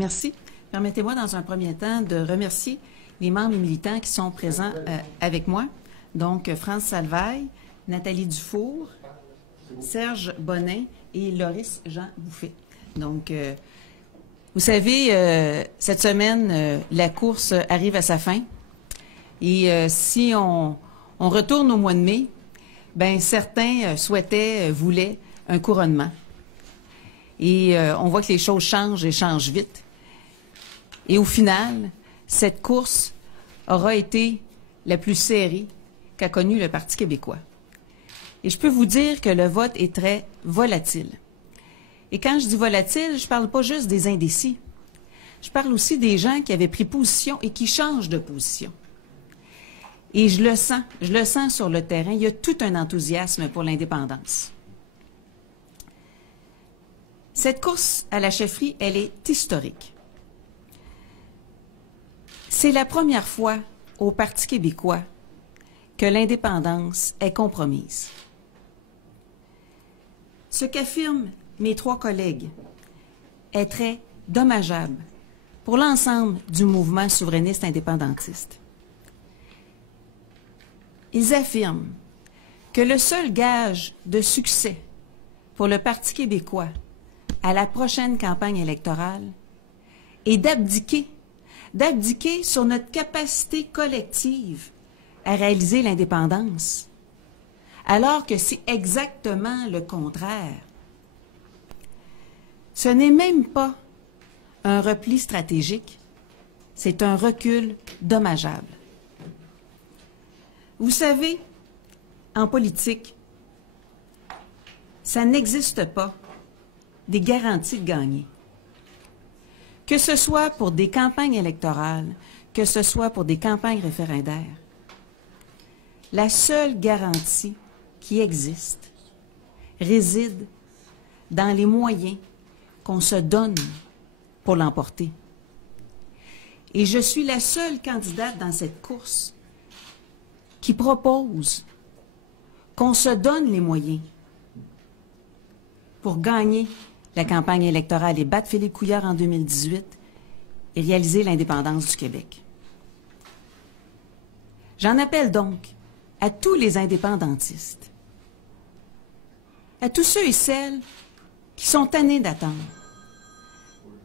Merci. Permettez-moi dans un premier temps de remercier les membres et militants qui sont présents avec moi. Donc, France Salvaille, Nathalie Dufour, Serge Bonin et Loris Jean Bouffet. Donc, vous savez, cette semaine, la course arrive à sa fin. Et si on retourne au mois de mai, ben certains voulaient un couronnement. Et on voit que les choses changent et changent vite. Et au final, cette course aura été la plus serrée qu'a connue le Parti québécois. Et je peux vous dire que le vote est très volatile. Et quand je dis volatile, je ne parle pas juste des indécis. Je parle aussi des gens qui avaient pris position et qui changent de position. Et je le sens sur le terrain. Il y a tout un enthousiasme pour l'indépendance. Cette course à la chefferie, elle est historique. C'est la première fois au Parti québécois que l'indépendance est compromise. Ce qu'affirment mes trois collègues est très dommageable pour l'ensemble du mouvement souverainiste indépendantiste. Ils affirment que le seul gage de succès pour le Parti québécois à la prochaine campagne électorale est d'abdiquer sur notre capacité collective à réaliser l'indépendance, alors que c'est exactement le contraire. Ce n'est même pas un repli stratégique, c'est un recul dommageable. Vous savez, en politique, ça n'existe pas des garanties de gagner. Que ce soit pour des campagnes électorales, que ce soit pour des campagnes référendaires, la seule garantie qui existe réside dans les moyens qu'on se donne pour l'emporter. Et je suis la seule candidate dans cette course qui propose qu'on se donne les moyens pour gagner la campagne électorale et battre Philippe Couillard en 2018 et réaliser l'indépendance du Québec. J'en appelle donc à tous les indépendantistes, à tous ceux et celles qui sont tannés d'attendre,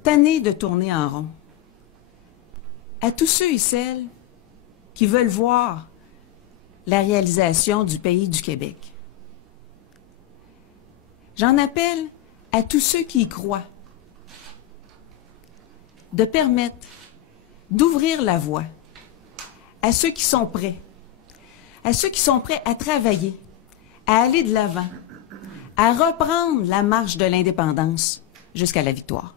tannés de tourner en rond, à tous ceux et celles qui veulent voir la réalisation du pays du Québec. J'en appelle à tous ceux qui y croient, de permettre d'ouvrir la voie à ceux qui sont prêts, à travailler, à aller de l'avant, à reprendre la marche de l'indépendance jusqu'à la victoire.